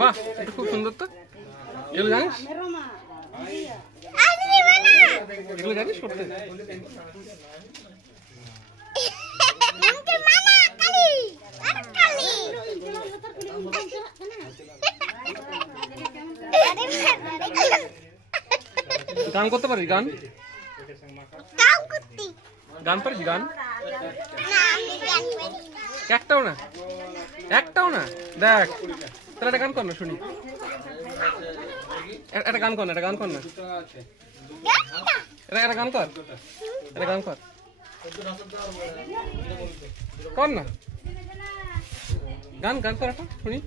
বাহ, এটা খুব সুন্দর তো। এগুলো জানিস, এগুলো জানিস করতে? গান করতে পারিস? গান গান পারিস? গান একটাও না, একটাও না। দেখ তাহলে একটা গান কর না শুনি। একটা গান কর না, একটা গান কর না, একটা গান কর, একটা গান কর, কর না গান, গান কর একটা শুনি।